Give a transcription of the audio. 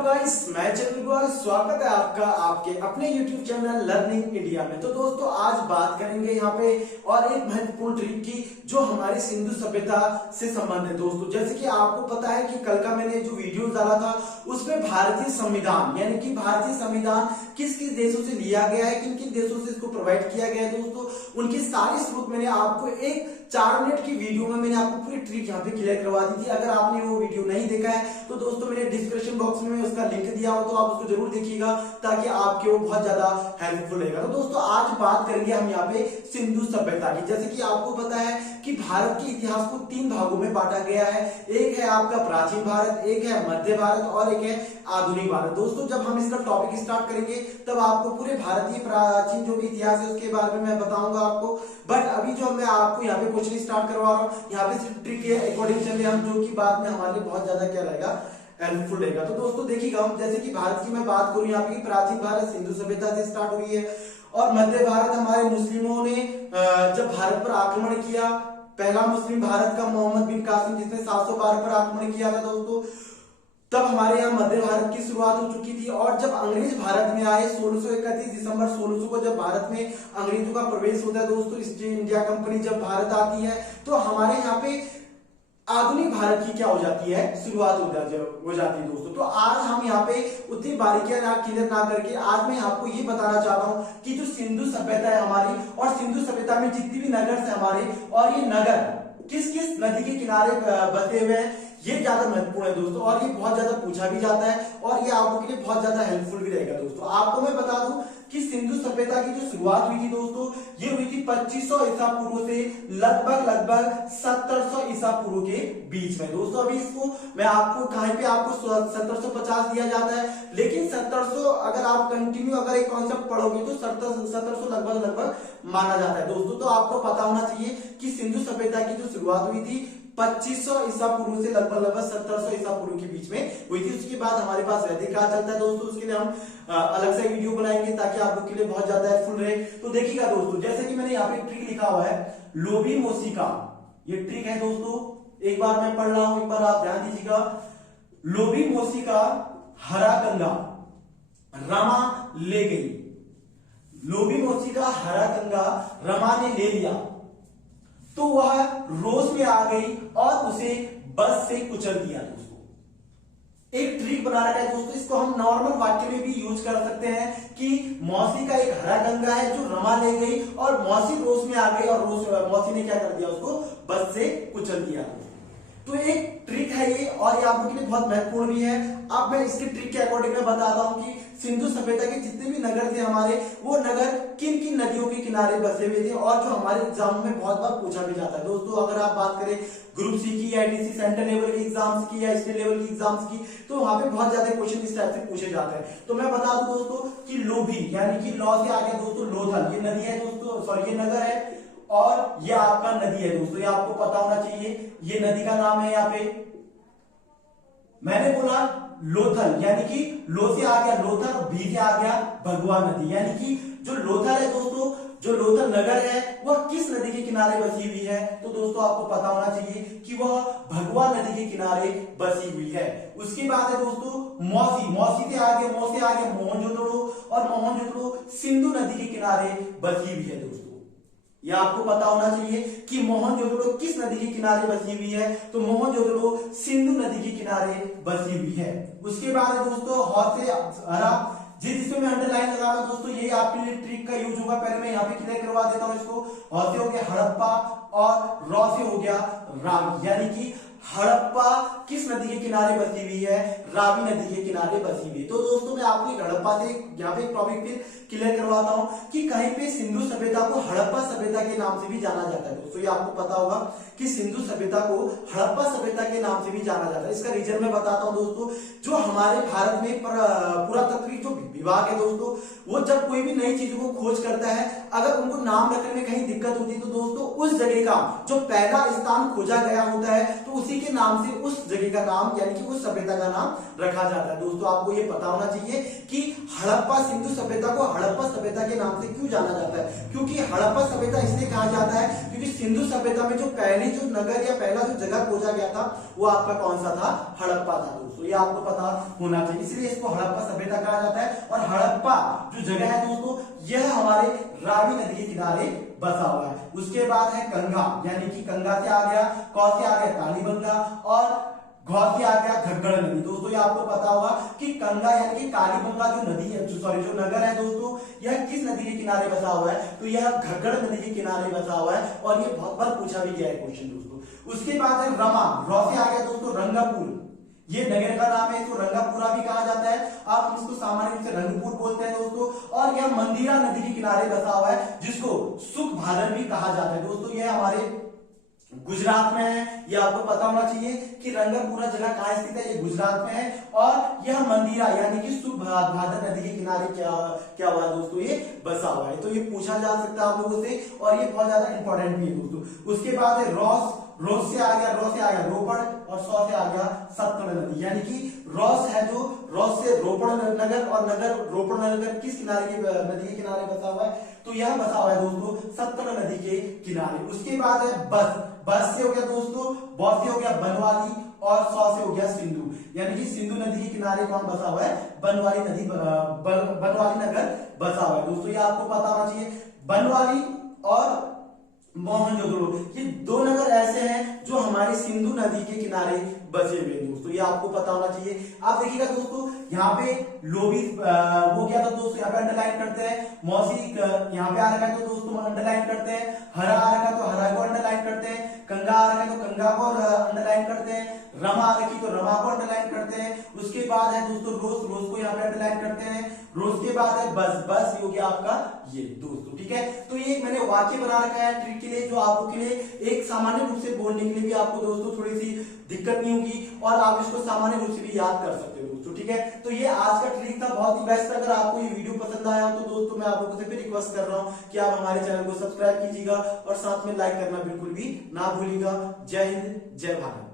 Hello guys, मैं चंद्र। स्वागत है आपका आपके अपने YouTube चैनल लर्निंग इंडिया में। तो दोस्तों आज बात करेंगे यहाँ पे और एक महत्वपूर्ण ट्रिक की जो हमारी सिंधु सभ्यता से संबंधित है। दोस्तों जैसे कि आपको पता है कि कल का मैंने जो वीडियो डाला था उसमें भारतीय संविधान यानी कि भारतीय संविधान किस किस देशों से लिया गया है, किन किन देशों से इसको प्रोवाइड किया गया है दोस्तों, उनकी सारी स्रोत मैंने आपको एक 4 मिनट की वीडियो में मैंने आपको पूरी ट्रिक यहाँ पे क्लियर करवा दी थी। अगर आपने वो वीडियो नहीं देखा है तो दोस्तों मैंने डिस्क्रिप्शन बॉक्स में उसका लिंक दिया हो तो आप उसको जरूर देखिएगा ताकि आपके वो बहुत ज्यादा हेल्पफुल रहेगा। तो दोस्तों आज बात करेंगे हम यहाँ पे सिंधु सभ्यता की। जैसे कि आपको पता है कि भारत के इतिहास को 3 भागों में बांटा गया है। एक है आपका प्राचीन भारत, एक है मध्य भारत और एक है आधुनिक भारत। दोस्तों जब हम इसका टॉपिक स्टार्ट करेंगे तब आपको पूरे भारतीय प्राचीन जो भी इतिहास है उसके बारे में मैं बताऊंगा आपको। बट अभी जो मैं आपको यहाँ पे क्वेश्चन स्टार्ट करवा रहा हूँ यहाँ पे सिर्फ ट्रिक के अकॉर्डिंग चले हम, जो कि बाद में हमारे लिए बहुत ज्यादा क्या रहेगा, हेल्पफुल रहेगा। तो दोस्तों देखिएगा, जैसे कि भारत की मैं बात करूं यहाँ पे कि प्राचीन भारत सिंधु सभ्यता से स्टार्ट हुई है और मध्य भारत हमारे मुस्लिमों ने जब भारत पर आक्रमण किया, पहला मुस्लिम भारत का मोहम्मद बिन कासिम जिसने 712 पर आक्रमण किया था दोस्तों, तब हमारे यहाँ मध्य भारत की शुरुआत हो चुकी थी। और जब अंग्रेज भारत में आए 1631 दिसंबर 1600 को जब भारत में अंग्रेजों का प्रवेश होता है दोस्तों, ईस्ट इंडिया कंपनी जब भारत आती है तो हमारे यहाँ पे आधुनिक भारत की क्या हो जाती है, शुरुआत हो जाती है दोस्तों। तो आज हम यहाँ पे उतनी बारीकियां ना क्लियर ना करके आज मैं आपको ये बताना चाहता हूँ कि जो सिंधु सभ्यता है हमारी और सिंधु सभ्यता में जितनी भी नगर है हमारे और ये नगर किस किस नदी के किनारे बसे हुए हैं, ये ज्यादा महत्वपूर्ण है दोस्तों और ये बहुत ज्यादा पूछा भी जाता है और ये आपके लिए बहुत ज्यादा हेल्पफुल भी रहेगा दोस्तों। आपको मैं बता दूं कि सिंधु सभ्यता की जो शुरुआत हुई थी दोस्तों, ये हुई थी 2500 ईसा पूर्व से लगभग 1700 ईसा पूर्व के बीच में दोस्तों। अभी इसको मैं आपको कहीं पे आपको 1750 दिया जाता है, लेकिन 1700 अगर आप कंटिन्यू अगर एक कॉन्सेप्ट पढ़ोगे तो 1700 लगभग माना जाता है दोस्तों। तो आपको पता होना चाहिए कि सिंधु सभ्यता की जो शुरुआत हुई थी 2500 ईसा पूर्व से लगभग 1700 ईसा पूर्व के बीच में हुई थी। उसके बाद हमारे पास वैदिक काल चलता है दोस्तों, उसके लिए हम अलग से वीडियो बनाएंगे ताकि आपको के लिए बहुत ज्यादा हेल्पफुल रहे। तो देखिएगा दोस्तों, जैसे कि मैंने यहाँ पे ट्रिक लिखा हुआ है लोभी मोसिका, ये ट्रिक है दोस्तों, एक बार मैं पढ़ रहा हूं, एक बार आप ध्यान दीजिएगा। लोभी मोसिका हरा गंगा रमा ले गई, लोभी मोसिका हरा गंगा रमा ने ले लिया तो वह रोष में आ गई और उसे बस से कुचल दिया दोस्तों। एक ट्रिक बना रखा है दोस्तों, इसको हम नॉर्मल वाक्य में भी यूज कर सकते हैं कि मौसी का एक हरा गंगा है जो रमा ले गई और मौसी रोष में आ गई और मौसी ने क्या कर दिया, उसको बस से कुचल दिया। तो एक ट्रिक है ये और ये आपके लिए बहुत महत्वपूर्ण भी है। अब मैं इसके ट्रिक के अकॉर्डिंग में बताता हूं कि सिंधु सभ्यता के जितने भी नगर थे हमारे, वो नगर किन किन नदियों के किनारे बसे हुए थे और जो हमारे एग्जाम में बहुत बार पूछा भी जाता है दोस्तों। अगर आप बात करें ग्रुप सी की या ITC सेंट्रल लेवल के एग्जाम्स की या स्टेट लेवल की एग्जाम्स की, तो वहां पे बहुत ज्यादा क्वेश्चन इस टाइप से पूछे जाते हैं। तो मैं बता दूं दोस्तों कि लोभी यानी कि लॉ से आगे दोस्तों लोथल, ये नदी है दोस्तों, सॉरी ये नगर है और ये आपका नदी है दोस्तों, ये आपको पता होना चाहिए। ये नदी का नाम है यहाँ पे मैंने बोला लोथल, यानी कि लो से आ गया लोथल और भी से आ गया भगवा नदी, यानी कि जो लोथल है दोस्तों, जो लोथल नगर है वह किस नदी के किनारे बसी हुई है, तो दोस्तों आपको पता होना चाहिए कि वह भगवा नदी के किनारे बसी हुई है। उसके बाद है दोस्तों मौसी, मौसी से आगे मोहनजोदड़ो और मोहनजोदड़ो सिंधु नदी के किनारे बसी हुई है दोस्तों। यह आपको पता होना चाहिए कि मोहनजोदड़ो किस नदी के किनारे बसी हुई है, तो मोहनजोदड़ो सिंधु नदी के किनारे बसी हुई है। उसके बाद दोस्तों हौ से हरा, जिसमें मैं अंडरलाइन लगा रहा हूं दोस्तों, ये आपके लिए ट्रिक का यूज होगा। पहले मैं यहाँ पे क्लियर करवा देता हूं इसको। हौ से हो गया हड़प्पा और रॉ से हो गया रावी, यानी कि हड़प्पा किस नदी के किनारे बसी हुई है, रावी नदी के किनारे बसी हुई है। तो दोस्तों मैं आपको हड़प्पा से यहाँ पे टॉपिक फिर क्लियर करवाता हूं कि कहीं पे सिंधु सभ्यता को हड़प्पा सभ्यता के नाम से भी जाना जाता है दोस्तों। ये आपको पता होगा कि सिंधु सभ्यता को हड़प्पा सभ्यता के नाम से भी जाना जाता है। इसका रीजन मैं बताता हूं दोस्तों, जो हमारे भारत में पुरातत्व जो विभाग है दोस्तों, वो जब कोई भी नई चीजों को खोज करता है, अगर उनको नाम रखने में कहीं दिक्कत होती है तो दोस्तों उस जगह का जो पहला स्थान खोजा गया होता है तो उसी के नाम से उस जगह का नाम यानी कि उस सभ्यता का नाम रखा जाता है। दोस्तों आपको ये पता होना चाहिए कि हड़प्पा सिंधु सभ्यता को हड़प्पा सभ्यता के नाम से क्यों जाना जाता है, क्योंकि हड़प्पा सभ्यता इसलिए कहा जाता है क्योंकि सिंधु सभ्यता में जो पहले जो नगर या पहला जो जगह खोजा गया था वो आपका कौन सा था, हड़प्पा था। दोस्तों ये आपको पता होना चाहिए, इसलिए इसको हड़प्पा सभ्यता कहा जाता है। और हड़प्पा जो जगह है दोस्तों यह हमारे रावी नदी के किनारे बसा हुआ है। उसके बाद है गंगा, यानी कि गंगा से आ गया, कौ से आ गया कालीगंगा, और घौ से आ गया घग्गड़ नदी। दोस्तों ये आपको पता होगा कि गंगा यानी कि कालीगंगा जो नदी है, जो नगर है दोस्तों, यह किस नदी के किनारे बसा हुआ है, तो यह घग्गड़ नदी के किनारे बसा हुआ है, और ये बहुत बार पूछा भी गया है क्वेश्चन दोस्तों। उसके बाद है रमा, रौ से आ गया दोस्तों रंगापुर, ये नगर का नाम है, इसको रंगापुरा भी कहा जाता है, आप इसको सामान्य रूप से रंगपुर बोलते हैं दोस्तों। और यह मंदिरा नदी के किनारे बसा हुआ है, जिसको सुख भादर भी कहा जाता है। दोस्तों यह हमारे गुजरात में है, ये आपको पता होना चाहिए कि रंगापुरा जगह कहाँ स्थित है, ये गुजरात में है। और यह मंदिरा यानी कि सुख भादर नदी के किनारे क्या हुआ है दोस्तों, ये बसा हुआ है। तो ये पूछा जा सकता है आप लोगों से, और ये बहुत ज्यादा इंपॉर्टेंट भी है दोस्तों। उसके बाद है रॉस, रोस से आ गया रोपड़, और सौ से आ गया सतलज नदी, यानी कि रॉस है जो रॉस से रोपड़ नगर, और नगर रोपड़ नगर किस किनारे के नदी के किनारे बसा हुआ है, तो यह बसा हुआ है दोस्तों सतलज नदी के किनारे। उसके बाद है बस से हो गया दोस्तों, बौ से हो गया बनवाली, और सौ से हो गया सिंधु, यानी कि सिंधु नदी के किनारे कौन बसा हुआ है, बनवाली नगर बसा हुआ है। दोस्तों ये आपको पता होना चाहिए, बनवाली और मोहनजोदड़ो ये दो नगर ऐसे हैं जो हमारे सिंधु नदी के किनारे बसे हुए हैं। दोस्तों ये आपको पता होना चाहिए। आप देखिएगा दोस्तों यहाँ पे लोबी वो क्या था दोस्तों, यहाँ पे अंडरलाइन करते हैं, मौसी यहाँ पे आ रखा है तो दोस्तों अंडरलाइन करते हैं, हरा आ रखा है तो हरा को अंडरलाइन करते हैं, कंगा आ रखा है तो कंगा को अंडरलाइन करते हैं, रमा आ रखी तो रमा को अंडरलाइन करते हैं। उसके बाद है दोस्तों रोज को यहाँ पे अंडरलाइन करते हैं। रोज के बाद है बस ये हो गया आपका ये दोस्तों, ठीक है। तो ये मैंने वाक्य बना रखा है ट्रिक के लिए, जो आपको के लिए एक सामान्य रूप से बोलने के लिए भी आपको दोस्तों थोड़ी सी दिक्कत नहीं होगी, और आप इसको सामान्य रूप से भी याद कर सकते हो दोस्तों, ठीक है। तो ये आज का ट्रिक था, बहुत ही बेस्ट। अगर आपको ये वीडियो पसंद आया हो तो दोस्तों मैं आप लोगों से भी रिक्वेस्ट कर रहा हूँ कि आप हमारे चैनल को सब्सक्राइब कीजिएगा, और साथ में लाइक करना बिल्कुल भी ना भूलिएगा। जय हिंद, जय भारत।